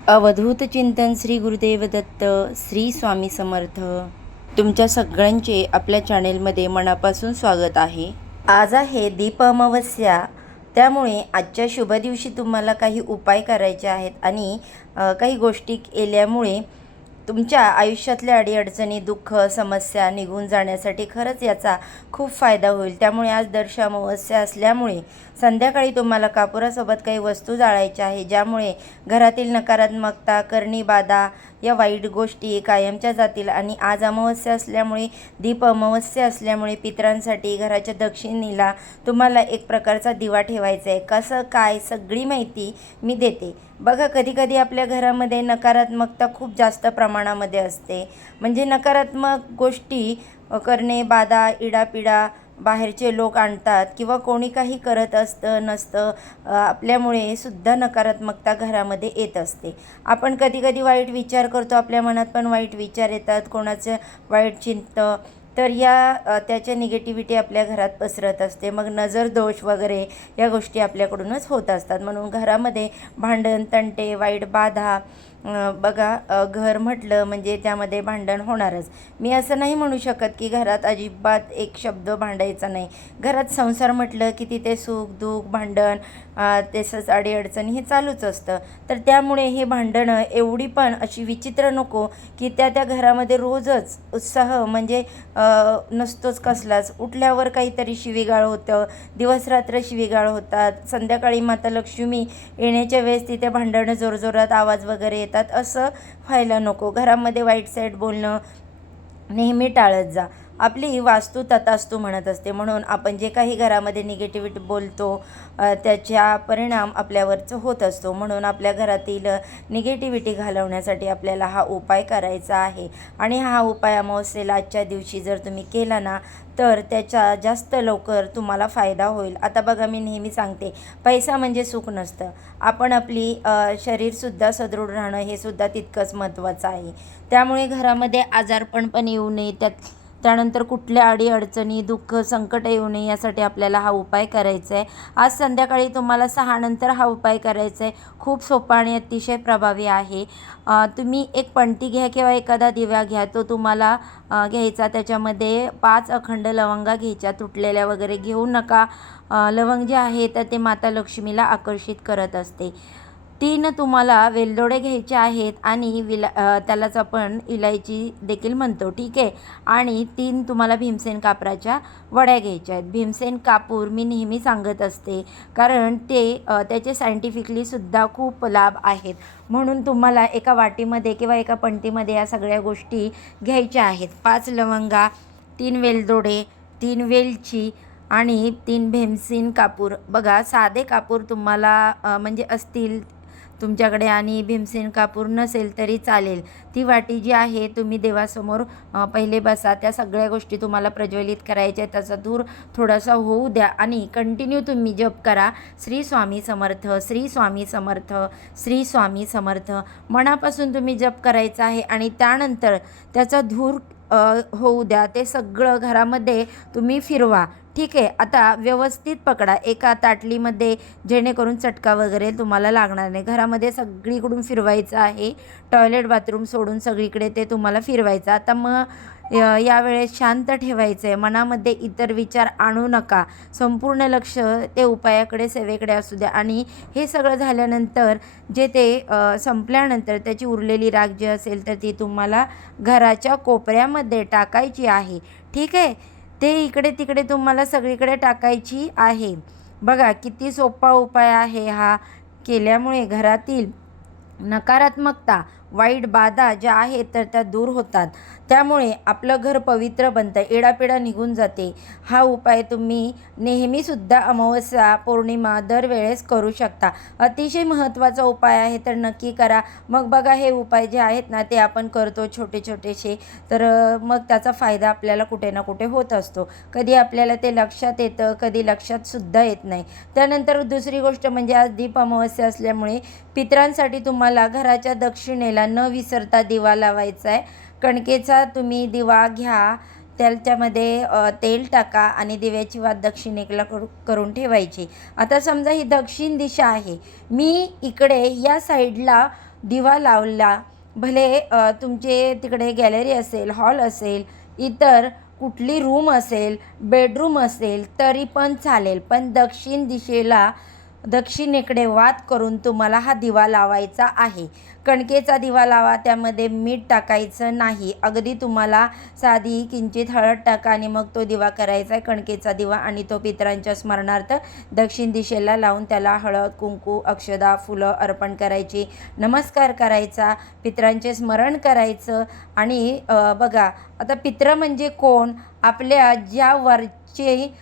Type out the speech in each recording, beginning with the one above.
अवधूत चिंतन श्री गुरुदेव दत्त श्री स्वामी समर्थ. तुमच्या सगळ्यांचे आपल्या चॅनेलमध्ये मनापासून स्वागत आहे. आज आहे दीप अमावस्या, त्यामुळे आजच्या शुभ दिवशी तुम्हाला काही उपाय करायचे आहेत आणि काही गोष्टी केल्यामुळे तुमच्या आयुष्यातल्या अडीअडचणी, दुःख, समस्या निघून जाण्यासाठी खरंच याचा खूप फायदा होईल. त्यामुळे आज दर्श अमावस्या असल्यामुळे संध्याकाळी तुम्हाला कापुरासोबत काही वस्तू जाळायच्या आहे, ज्यामुळे घरातील नकारात्मकता, करणी बाधा या वाईट गोष्टी कायमच्या जातील. आणि आज अमावस्या असल्यामुळे, दीप अमावस्या असल्यामुळे पितरांसाठी घराच्या दक्षिणेला तुम्हाला एक प्रकारचा दिवा ठेवायचा आहे. कसं काय सगळी माहिती मी देते. बघा, कधीकधी आपल्या घरामध्ये नकारात्मकता खूप जास्त प्रमाणामध्ये असते. म्हणजे नकारात्मक गोष्टी करणे, बाधा, इडापिडा बाहेरचे लोक आणतात किंवा कोणी काही करत असतं नसतं, आपल्यामुळे सुद्धा नकारात्मकता घरामध्ये येत असते. आपण कधीकधी वाईट विचार करतो, आपल्या मनात पण वाईट विचार येतात, कोणाचं वाईट चिंतन, तर त्याच्या निगेटिव्हिटी आपल्या घरात पसरत असते. मग नजर दोष वगैरे या गोष्टी आपल्याकडूनच होत असतात. म्हणून घरामध्ये भांडण, तंटे, वाईट बाधा, बघा, घर म्हटलं म्हणजे त्यामध्ये भांडण होणारच. मी असं नाही म्हणू शकत की घरात अजिबात एक शब्द भांडायचा नाही. घरात संसार म्हटलं की तिथे सुख दुःख, भांडण, तसंच अडीअडचणी हे चालूच असतं. तर त्यामुळे हे भांडणं एवढी पण अशी विचित्र नको की त्या घरामध्ये रोजच उत्साह म्हणजे नसतोच कसलाच. उठल्यावर काहीतरी शिवीगाळ होतं, दिवसरात्र शिवीगाळ होतात, संध्याकाळी माता लक्ष्मी येण्याच्या वेळेस तिथे भांडणं जोरजोरात आवाज वगैरे येतात. असं व्हायला नको. घरामध्ये वाईट साईड बोलणं नेहमी टाळत जा. आपली वास्तू तथास्तू म्हणत असते. म्हणून आपण जे काही घरामध्ये निगेटिव्हिटी बोलतो त्याचा परिणाम आपल्यावरचं होत असतो. म्हणून आपल्या घरातील निगेटिव्हिटी घालवण्यासाठी आपल्याला हा उपाय करायचा आहे. आणि हा उपाय अमावस्येला आजच्या दिवशी जर तुम्ही केला ना, तर त्याचा जास्त लवकर तुम्हाला फायदा होईल. आता बघा, मी नेहमी सांगते, पैसा म्हणजे सुख नसतं. आपण आपली शरीरसुद्धा सदृढ राहणं हे सुद्धा तितकंच महत्त्वाचं आहे. त्यामुळे घरामध्ये आजारपण पण येऊ नये, त्यानंतर कुठल्या अडीअडचणी, दुःख, संकट येऊ नये यासाठी आपल्याला हा उपाय करायचा आहे. आज संध्याकाळी तुम्हाला 6 नंतर हा उपाय करायचा आहे. खूप सोपा आणि अतिशय प्रभावी आहे. तुम्ही एक पणती घ्या किंवा एखादा दिवा घ्या, तो तुम्हाला घ्यायचा. त्याच्यामध्ये 5 अखंड लवंगा घ्यायच्या, तुटलेल्या वगैरे घेऊ नका. लवंग जे आहे तर ते माता लक्ष्मीला आकर्षित करत असते. 3 तुम्हाला वेलदोडे घ्यायचे आहेत आणि त्यालाच आपण इलायची देखील म्हणतो, ठीक आहे. आणि 3 तुम्हाला भीमसेन कापराच्या वड्या घ्यायच्या आहेत. भीमसेन कापूर मी नेहमी सांगत असते, कारण त्याचे सायंटिफिकलीसुद्धा खूप लाभ आहेत. म्हणून तुम्हाला एका वाटीमध्ये किंवा एका पणतीमध्ये या सगळ्या गोष्टी घ्यायच्या आहेत. 5 लवंगा, 3 वेलदोडे, 3 वेलची आणि 3 भीमसेन कापूर. बघा, साधे कापूर तुम्हाला म्हणजे असतील तुमच्याकडे आणि भीमसेन कापूर नसेल तरी चालेल. ती वाटी जी आहे, तुम्ही देवासमोर पहिले बसा. त्या सगळ्या गोष्टी तुम्हाला प्रज्वलित करायच्या आहेत. त्याचा धूर थोडासा होऊ द्या आणि कंटिन्यू तुम्ही जप करा, श्री स्वामी समर्थ, श्री स्वामी समर्थ, श्री स्वामी समर्थ. मनापासून तुम्ही जप करायचा आहे आणि त्यानंतर त्याचा धूर होऊ द्या. ते सगळं घरामध्ये तुम्ही फिरवा, ठीक आहे. आता व्यवस्थित पकडा एका ताटलीमध्ये, जेणेकरून चटका वगैरे तुम्हाला लागणार नाही. घरामध्ये सगळीकडून फिरवायचं आहे, टॉयलेट बाथरूम सोडून सगळीकडे ते तुम्हाला फिरवायचं. आता मग यावेळेस शांत ठेवायचं आहे. मनामध्ये इतर विचार आणू नका. संपूर्ण लक्ष ते उपायाकडे, सेवेकडे असू द्या. आणि हे सगळं झाल्यानंतर जे ते संपल्यानंतर त्याची उरलेली राख जी असेल तर ती तुम्हाला घराच्या कोपऱ्यामध्ये टाकायची आहे, ठीक आहे. ते इकडे तिकडे तुम्हाला सगळीकडे टाकायची आहे. बघा, किती सोपा उपाय आहे हा. केल्यामुळे घरातील नकारात्मकता, वाईट बाधा ज्या आहेत तर त्या दूर होतात. त्यामुळे आपलं घर पवित्र बनतं, इडापिडा निघून जाते. हा उपाय तुम्ही नेहमीसुद्धा अमावस्या, पौर्णिमा दरवेळेस करू शकता. अतिशय महत्त्वाचा उपाय आहे, तर नक्की करा. मग बघा, हे उपाय जे आहेत ना ते आपण करतो छोटे छोटेसे, तर मग त्याचा फायदा आपल्याला कुठे ना कुठे होत असतो. कधी आपल्याला ते लक्षात येतं, कधी लक्षातसुद्धा येत नाही. त्यानंतर दुसरी गोष्ट म्हणजे आज दीप अमावस्या असल्यामुळे पितरांसाठी तुम्हाला घराच्या दक्षिणेला न विसरता दिवा लावायचा आहे. कणकेचा तुम्ही दिवा घ्या, त्याच्यामध्ये तेल टाका आणि दिव्याची वात दक्षिणेला करून ठेवायची. आता समजा ही दक्षिण दिशा आहे, मी इकडे या साईडला दिवा लावला, भले तुमचे तिकडे गॅलरी असेल, हॉल असेल, इतर कुठली रूम असेल, बेडरूम असेल तरी पण चालेल, पण दक्षिणेकडे वात करून तुम्हाला हा दिवा लावायचा आहे. कणकेचा दिवा लावा, त्यामध्ये मीठ टाकायचं नाही. अगदी तुम्हाला साधी किंचित हळद टाका आणि मग तो दिवा करायचा आहे, कणकेचा दिवा. आणि तो पितरांच्या स्मरणार्थ दक्षिण दिशेला लावून त्याला हळद, कुंकू, अक्षदा, फुलं अर्पण करायची, नमस्कार करायचा, पितरांचे स्मरण करायचं. आणि बघा, आता पित्र म्हणजे कोण? आपल्या ज्या वरची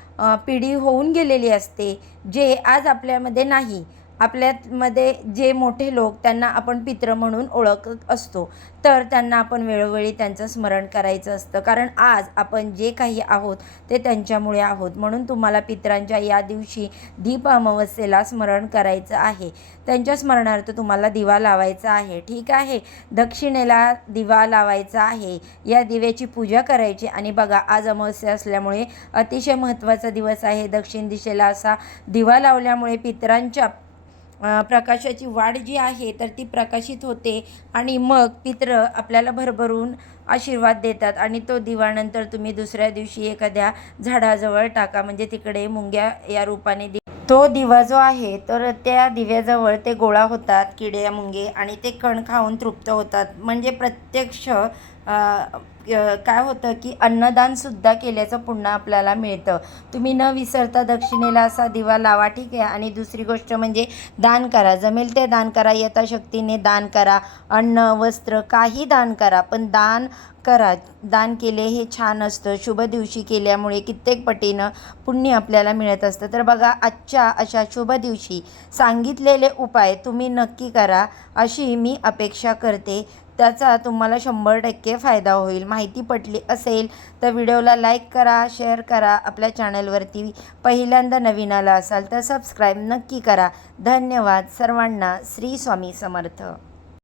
पिढी होऊन गेलेली असते, जे आज आपल्यामध्ये नाही, आपल्यामध्ये जे मोठे लोक, त्यांना आपण पित्र म्हणून ओळखत असतो. तर त्यांना आपण वेळोवेळी त्यांचं स्मरण करायचं असतं, कारण आज आपण जे काही आहोत ते त्यांच्यामुळे आहोत. म्हणून तुम्हाला पितरांच्या या दिवशी दीप अमावस्येला स्मरण करायचं आहे. त्यांच्या स्मरणार्थ तुम्हाला दिवा लावायचा आहे. ठीक आहे, दक्षिणेला दिवा लावायचा आहे, या दिव्याची पूजा करायची. आणि बघा, आज अमावस्या असल्यामुळे अतिशय महत्त्वाचा दिवस आहे. दक्षिण दिशेला असा दिवा लावल्यामुळे पितरांच्या प्रकाशाची वाढ जी आहे तर ती प्रकाशित होते आणि मग पित्र आपल्याला भरभरून आशीर्वाद देतात. आणि तो दिवानंतर तुम्ही दुसऱ्या दिवशी एखाद्या झाडाजवळ टाका, म्हणजे तिकडे मुंग्या या रूपाने तो दिवा जो आहे तर त्या दिव्याजवळ ते गोळा होतात किडे मुंगे, आणि ते कण खाऊन तृप्त होतात. म्हणजे प्रत्यक्ष काय होतं की अन्नदानसुद्धा केल्याचं पुण्य आपल्याला मिळतं. तुम्ही न विसरता दक्षिणेला असा दिवा लावा. ठीक आहे. आणि दुसरी गोष्ट म्हणजे दान करा, जमेल ते दान करा, यथाशक्तीने दान करा. अन्न, वस्त्र, काही दान करा, पण दान करा. दान केले हे छान असतं. शुभ दिवशी केल्यामुळे कित्येक पटीनं पुण्य आपल्याला मिळत असतं. तर बघा, आजच्या अशा शुभ दिवशी सांगितलेले उपाय तुम्ही नक्की करा, अशी मी अपेक्षा करते. त्याचा तुम्हाला 100% फायदा होईल. माहिती पटली असेल तर व्हिडिओला लाईक करा, शेअर करा. आपल्या चॅनलवरती पहिल्यांदा नवीन आला असाल तर सबस्क्राईब नक्की करा. धन्यवाद सर्वांना. श्री स्वामी समर्थ.